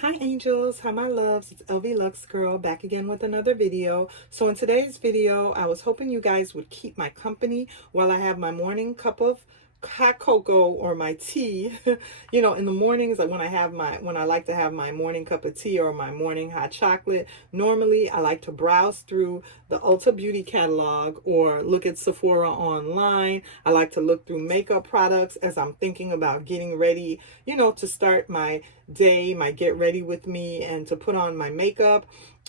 Hi angels, hi my loves, it's LV Lux Girl back again with another video. So in today's video, I was hoping you guys would keep my company while I have my morning cup of hot cocoa or my tea. You know, in the mornings when I like to have my morning cup of tea or my morning hot chocolate, normally I like to browse through the Ulta Beauty catalog or look at Sephora online. I like to look through makeup products as I'm thinking about getting ready, you know, to start my day, my get ready with me, and to put on my makeup.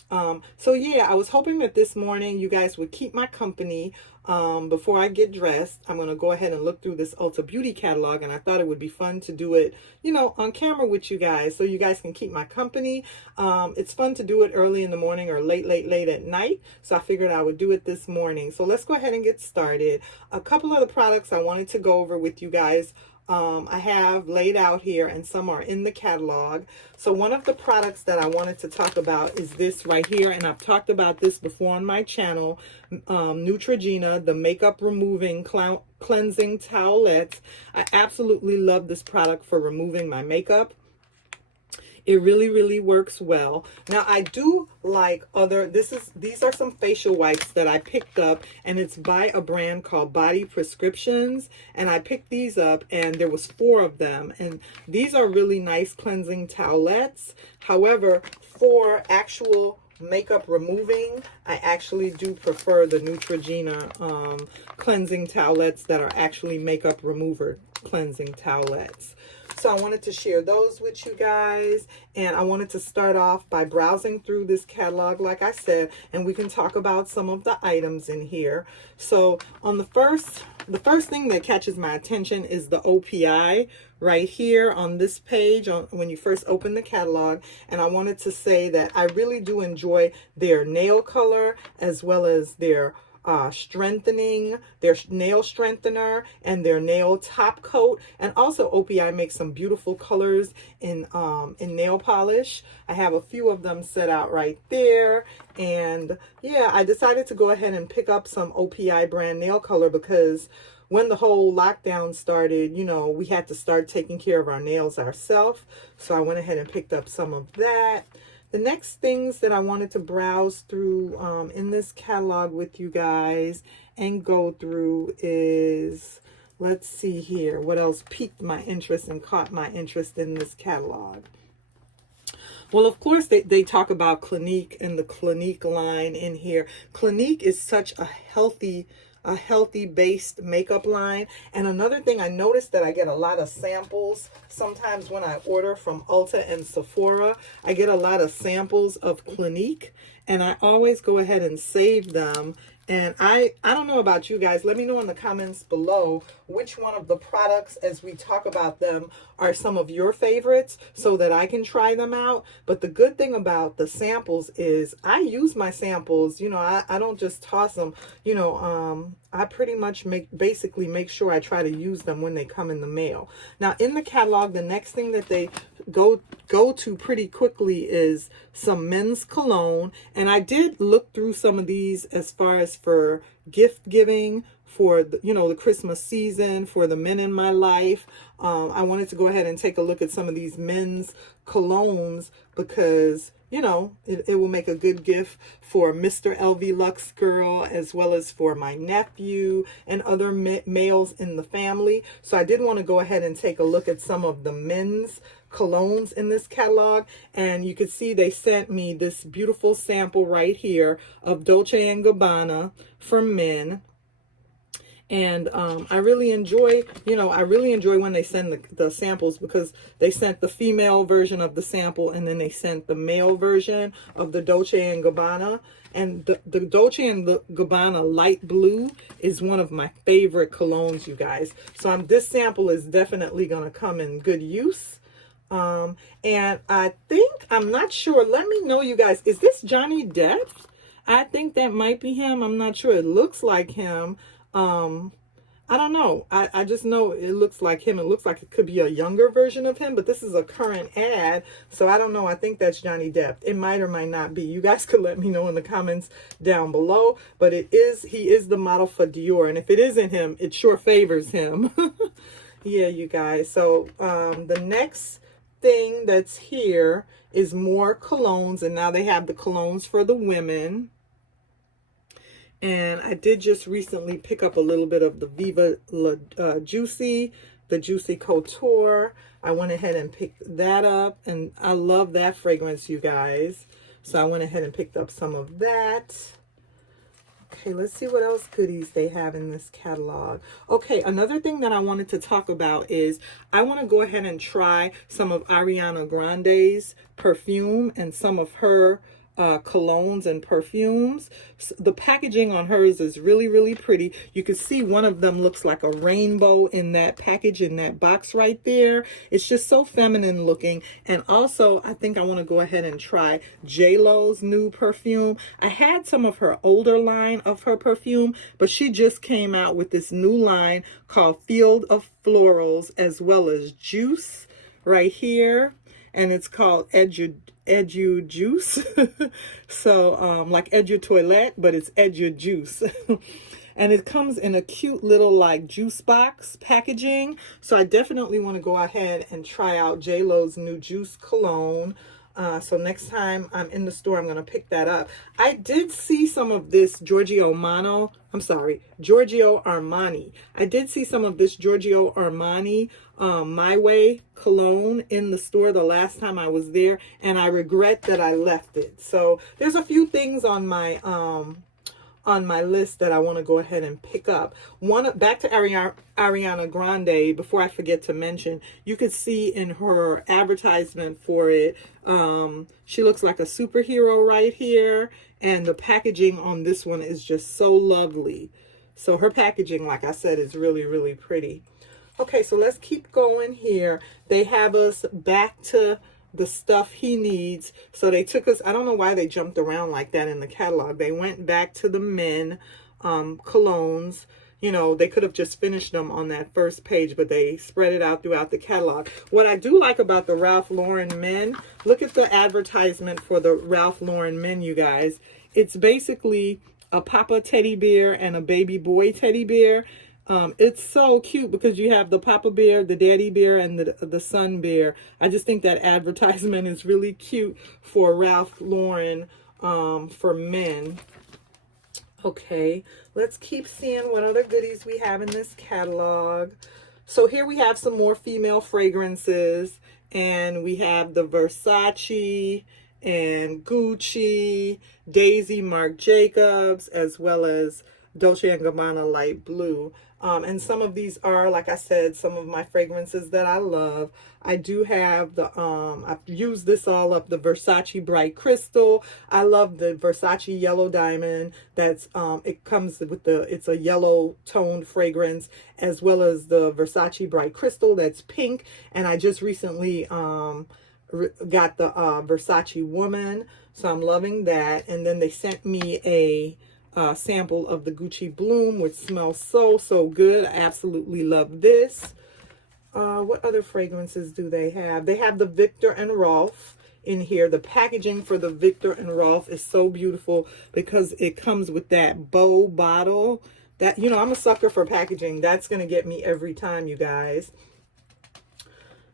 So yeah, I was hoping that this morning you guys would keep my company. Before I get dressed, I'm going to go ahead and look through this Ulta Beauty catalog, and I thought it would be fun to do it, you know, on camera with you guys so you guys can keep my company. It's fun to do it early in the morning or late at night, so I figured I would do it this morning. So let's go ahead and get started. A couple of the products I wanted to go over with you guys I have laid out here, and some are in the catalog. So one of the products that I wanted to talk about is this right here, and I've talked about this before on my channel, Neutrogena, the makeup removing cleansing towelettes. I absolutely love this product for removing my makeup. It really works well. Now I do like these are some facial wipes that I picked up, and it's by a brand called Body Prescriptions, and I picked these up and there was 4 of them, and these are really nice cleansing towelettes. However, for actual makeup removing, I actually do prefer the Neutrogena cleansing towelettes that are actually makeup remover cleansing towelettes. So I wanted to share those with you guys, and I wanted to start off by browsing through this catalog, like I said, and we can talk about some of the items in here. So on the first thing that catches my attention is the OPI right here on this page when you first open the catalog. And I wanted to say that I really do enjoy their nail color as well as their strengthening, their nail strengthener, and their nail top coat. And also OPI makes some beautiful colors in nail polish. I have a few of them set out right there, and yeah, I decided to go ahead and pick up some OPI brand nail color because when the whole lockdown started, you know, we had to start taking care of our nails ourselves. So I went ahead and picked up some of that. The next things that I wanted to browse through in this catalog with you guys and go through is, let's see here, what else piqued my interest and caught my interest in this catalog. Well, of course, they talk about Clinique and the Clinique line in here. Clinique is such a healthy based makeup line. And another thing, I noticed that I get a lot of samples sometimes when I order from Ulta and Sephora. I get a lot of samples of Clinique, and I always go ahead and save them. And I don't know about you guys. Let me know in the comments below which one of the products, as we talk about them, are some of your favorites so that I can try them out. But the good thing about the samples is I use my samples. You know, I don't just toss them. You know, I pretty much basically make sure I try to use them when they come in the mail. Now, in the catalog, the next thing that they go to pretty quickly is some men's cologne. And I did look through some of these as far as for gift giving for the, you know, the Christmas season for the men in my life. I wanted to go ahead and take a look at some of these men's colognes because, you know, it will make a good gift for Mr. LV Lux Girl as well as for my nephew and other males in the family. So I did want to go ahead and take a look at some of the men's colognes in this catalog, and you can see they sent me this beautiful sample right here of Dolce & Gabbana for men. And I really enjoy, you know, I really enjoy when they send the samples because they sent the female version of the sample and then they sent the male version of the Dolce & Gabbana. And the Dolce & Gabbana light blue is one of my favorite colognes, you guys. So this sample is definitely going to come in good use. And I think, I'm not sure, let me know, you guys, is this Johnny Depp? I think that might be him. I'm not sure. It looks like him. I don't know. I just know it looks like him. It looks like it could be a younger version of him, but this is a current ad, so I don't know. I think that's Johnny Depp. It might or might not be. You guys could let me know in the comments down below, but he is the model for Dior, and if it isn't him, it sure favors him. Yeah, you guys. So the next thing that's here is more colognes, and now they have the colognes for the women. And I did just recently pick up a little bit of the Viva La Juicy, the Juicy Couture. I went ahead and picked that up, and I love that fragrance, you guys. So I went ahead and picked up some of that. Okay, let's see what else goodies they have in this catalog. Okay, another thing that I wanted to talk about is I want to go ahead and try some of Ariana Grande's perfume and some of her colognes and perfumes. So the packaging on hers is really, really pretty. You can see one of them looks like a rainbow in that package, in that box right there. It's just so feminine looking. And also, I think I want to go ahead and try J.Lo's new perfume. I had some of her older line of her perfume, but she just came out with this new line called Field of Florals, as well as Juice right here. And it's called Edu Juice. So like Edu Toilette, but it's Edu Juice. And it comes in a cute little like juice box packaging. So I definitely want to go ahead and try out J.Lo's new Juice cologne. So next time I'm in the store, I'm going to pick that up. I did see some of this Giorgio Armani. I did see some of this Giorgio Armani My Way cologne in the store the last time I was there, and I regret that I left it. So there's a few things on my list that I want to go ahead and pick up. Back to Ariana Grande, before I forget to mention, you could see in her advertisement for it, she looks like a superhero right here, and the packaging on this one is just so lovely. So her packaging, like I said, is really, really pretty. Okay, so let's keep going here. They have us back to the stuff he needs. So they took us, I don't know why they jumped around like that in the catalog. They went back to the men colognes. You know, they could have just finished them on that first page, but they spread it out throughout the catalog. What I do like about the Ralph Lauren men, look at the advertisement for the Ralph Lauren men, you guys. It's basically a Papa teddy bear and a baby boy teddy bear. It's so cute because you have the Papa bear, the daddy bear, and the son bear. I just think that advertisement is really cute for Ralph Lauren for men. Okay, let's keep seeing what other goodies we have in this catalog. So here we have some more female fragrances, and we have the Versace and Gucci, Daisy Marc Jacobs, as well as Dolce & Gabbana Light Blue. And some of these are, like I said, some of my fragrances that I love. I do have the, I've used this all up, the Versace Bright Crystal. I love the Versace Yellow Diamond. That's, it comes with it's a yellow toned fragrance, as well as the Versace Bright Crystal that's pink. And I just recently got the Versace Woman. So I'm loving that. And then they sent me a sample of the Gucci Bloom, which smells so good. I absolutely love this. What other fragrances do they have? They have the Viktor and Rolf in here. The packaging for the Viktor and Rolf is so beautiful because it comes with that bow bottle. That, you know, I'm a sucker for packaging. That's going to get me every time, you guys.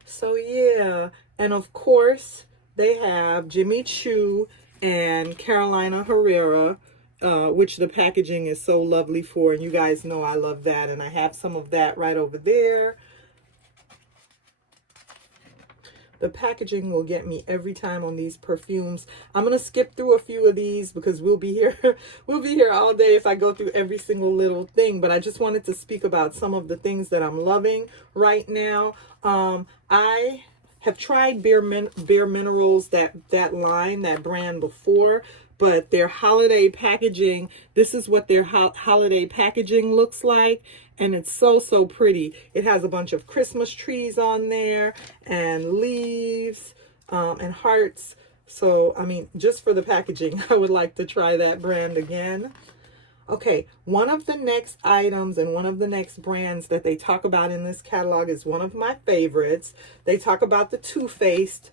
So yeah, and of course they have Jimmy Choo and Carolina Herrera, which the packaging is so lovely for, and you guys know I love that, and I have some of that right over there. The packaging will get me every time on these perfumes. I'm gonna skip through a few of these because we'll be here all day if I go through every single little thing, but I just wanted to speak about some of the things that I'm loving right now. I have tried Bare Minerals, that line, that brand before, but their holiday packaging, this is what their holiday packaging looks like, and it's so pretty. It has a bunch of Christmas trees on there and leaves and hearts. So I mean, just for the packaging, I would like to try that brand again. Okay, one of the next items and one of the next brands that they talk about in this catalog is one of my favorites. They talk about the Too Faced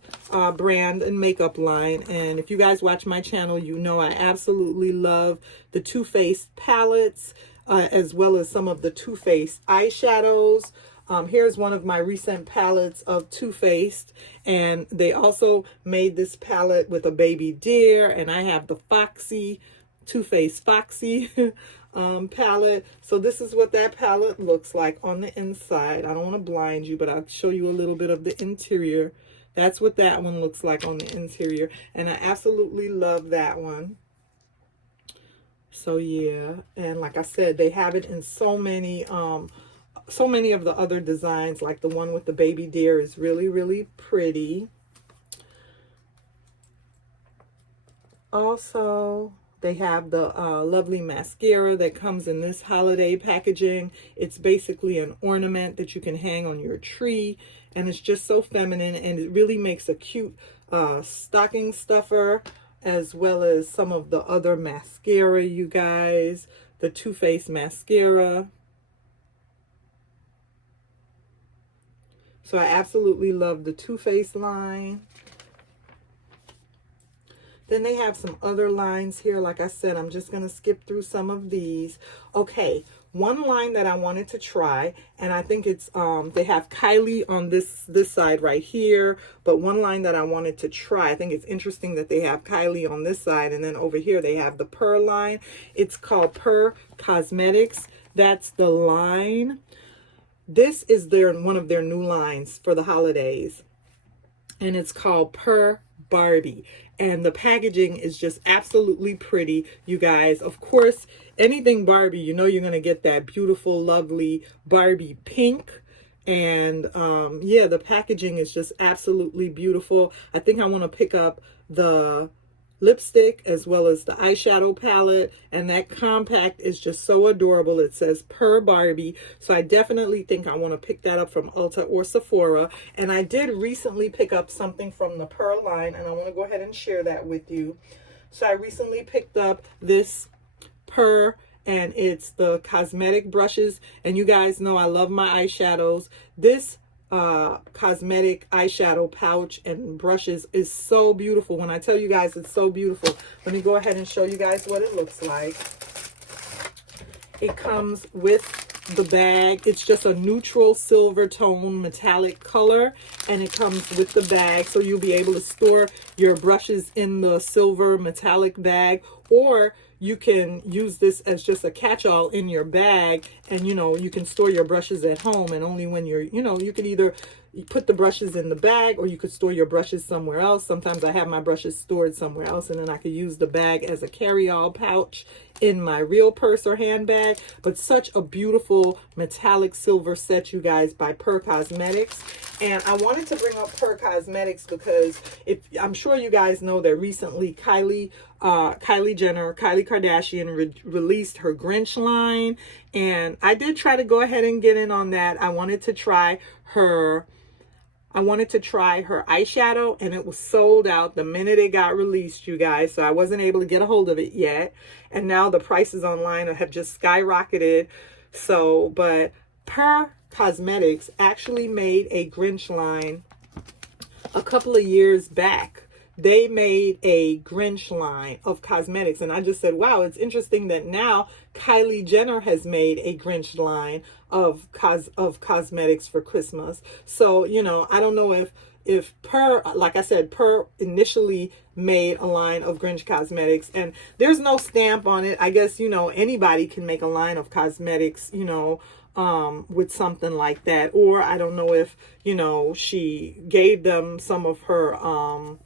brand and makeup line. And if you guys watch my channel, you know I absolutely love the Too Faced palettes, as well as some of the Too Faced eyeshadows. Here's one of my recent palettes of Too Faced, and they also made this palette with a baby deer, and I have the Foxy, Too Faced Foxy palette. So this is what that palette looks like on the inside. I don't want to blind you, but I'll show you a little bit of the interior. That's what that one looks like on the interior, and I absolutely love that one. So yeah, and like I said, they have it in so many of the other designs. Like the one with the baby deer is really, really pretty. Also, they have the lovely mascara that comes in this holiday packaging. It's basically an ornament that you can hang on your tree, and it's just so feminine, and it really makes a cute stocking stuffer, as well as some of the other mascara, you guys. The Too Faced mascara. So I absolutely love the Too Faced line. Then they have some other lines here. Like I said, I'm just going to skip through some of these. Okay, one line that I wanted to try, and I think it's, they have KYLIE on this side right here, but one line that I wanted to try, I think it's interesting that they have KYLIE on this side, and then over here they have the Per line. It's called Per Cosmetics. That's the line. This is one of their new lines for the holidays, and it's called Per Barbie, and the packaging is just absolutely pretty, you guys. Of course, anything Barbie, you know you're going to get that beautiful, lovely Barbie pink. And yeah, the packaging is just absolutely beautiful. I think I want to pick up the lipstick as well as the eyeshadow palette, and that compact is just so adorable. It says Per Barbie, so I definitely think I want to pick that up from Ulta or Sephora. And I did recently pick up something from the Per line, and I want to go ahead and share that with you. So I recently picked up this Per, and it's the Cosmetic Brushes, and you guys know I love my eyeshadows. This cosmetic eyeshadow pouch and brushes is so beautiful. When I tell you guys it's so beautiful, let me go ahead and show you guys what it looks like. It comes with the bag. It's just a neutral silver tone metallic color, and it comes with the bag, so you'll be able to store your brushes in the silver metallic bag, or you can use this as just a catch-all in your bag, and you know, you can store your brushes at home, and only when you're, you know, you could either put the brushes in the bag, or you could store your brushes somewhere else. Sometimes I have my brushes stored somewhere else, and then I could use the bag as a carry-all pouch in my real purse or handbag. But such a beautiful metallic silver set, you guys, by Per Cosmetics. And I wanted to bring up Per Cosmetics because I'm sure you guys know that recently Kylie Jenner, Kylie Kardashian released her Grinch line, and I did try to go ahead and get in on that. I wanted to try her eyeshadow, and it was sold out the minute it got released, you guys. So I wasn't able to get a hold of it yet. And now the prices online have just skyrocketed. So, but Per Cosmetics actually made a Grinch line a couple of years back. They made a Grinch line of cosmetics, and I just said, wow, it's interesting that now Kylie Jenner has made a Grinch line of cosmetics for Christmas. So, you know, I don't know if Per, like I said, Per initially made a line of Grinch cosmetics, and there's no stamp on it. I guess, you know, anybody can make a line of cosmetics, you know, with something like that. Or I don't know if, you know, she gave them some of her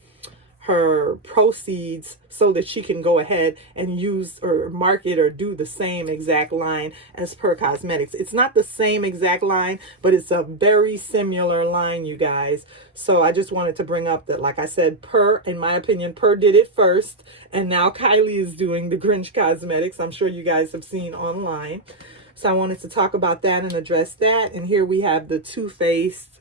proceeds so that she can go ahead and use or market or do the same exact line as Per Cosmetics. It's not the same exact line, but it's a very similar line, you guys. So I just wanted to bring up that, like I said, Per, in my opinion, Per did it first, and now Kylie is doing the Grinch cosmetics. I'm sure you guys have seen online. So I wanted to talk about that and address that. And here we have the Too Faced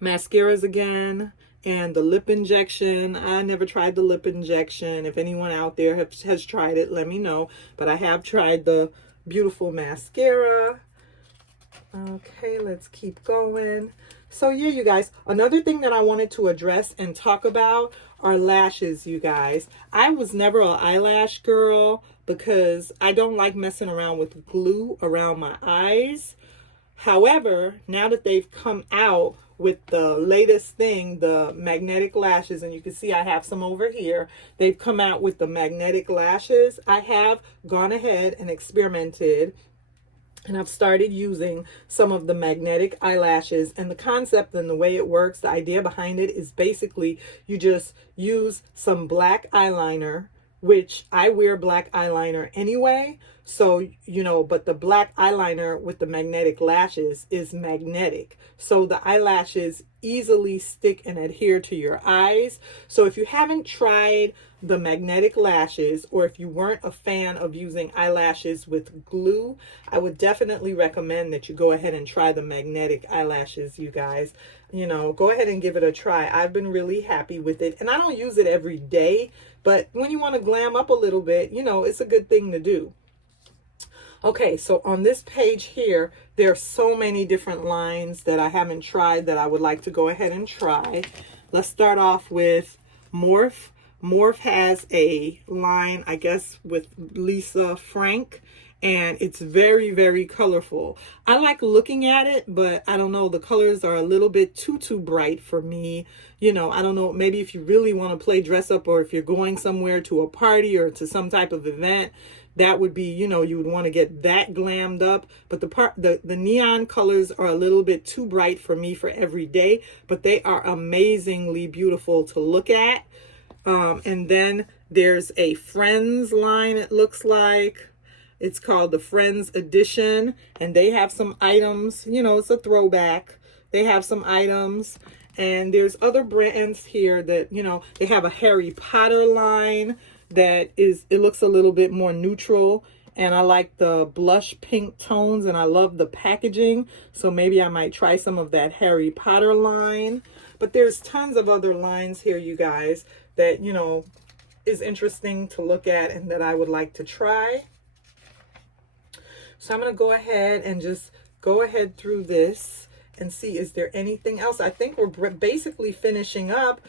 mascaras again. And the lip injection. I never tried the lip injection. If anyone out there has tried it, let me know. But I have tried the beautiful mascara. Okay, let's keep going. So yeah, you guys, another thing that I wanted to address and talk about are lashes, you guys. I was never an eyelash girl because I don't like messing around with glue around my eyes. However, now that they've come out with the latest thing, the magnetic lashes, and you can see I have some over here. They've come out with the magnetic lashes. I have gone ahead and experimented, and I've started using some of the magnetic eyelashes. And the concept and the way it works, the idea behind it is basically you just use some black eyeliner, which I wear black eyeliner anyway. So, you know, but the black eyeliner with the magnetic lashes is magnetic. So the eyelashes easily stick and adhere to your eyes. So if you haven't tried the magnetic lashes, or if you weren't a fan of using eyelashes with glue, I would definitely recommend that you go ahead and try the magnetic eyelashes, you guys. You know, go ahead and give it a try. I've been really happy with it, and I don't use it every day, but when you want to glam up a little bit, you know, it's a good thing to do. Okay, so on this page here, there are so many different lines that I haven't tried that I would like to go ahead and try. Let's start off with Morphe. Morphe has a line, I guess, with Lisa Frank, and it's very, very colorful. I like looking at it, but I don't know, the colors are a little bit too bright for me. You know, I don't know, maybe if you really want to play dress up, or if you're going somewhere to a party or to some type of event, that would be, you know, you would want to get that glammed up. But the neon colors are a little bit too bright for me for every day, but they are amazingly beautiful to look at. And then there's a Friends line, it looks like. It's called the Friends Edition, and they have some items, you know, it's a throwback. They have some items, and there's other brands here that, you know, they have a Harry Potter line that is, it looks a little bit more neutral, and I like the blush pink tones, and I love the packaging, so maybe I might try some of that Harry Potter line. But there's tons of other lines here, you guys, that, you know, is interesting to look at and that I would like to try. So I'm going to go ahead and just go ahead through this and see, is there anything else? I think we're basically finishing up.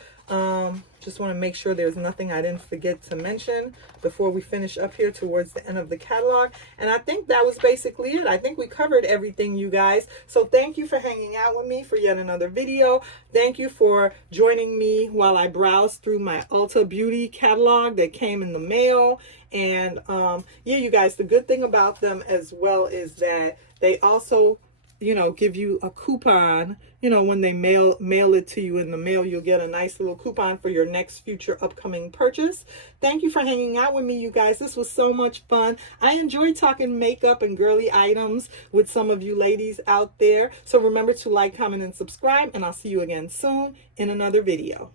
Just want to make sure there's nothing I didn't forget to mention before we finish up here towards the end of the catalog. And I think that was basically it. I think we covered everything, you guys. So thank you for hanging out with me for yet another video. Thank you for joining me while I browse through my Ulta Beauty catalog that came in the mail. And yeah, you guys, the good thing about them as well is that they also, you know, give you a coupon. You know, when they mail it to you in the mail, you'll get a nice little coupon for your next future upcoming purchase. Thank you for hanging out with me, you guys. This was so much fun. I enjoyed talking makeup and girly items with some of you ladies out there. So remember to like, comment, and subscribe, and I'll see you again soon in another video.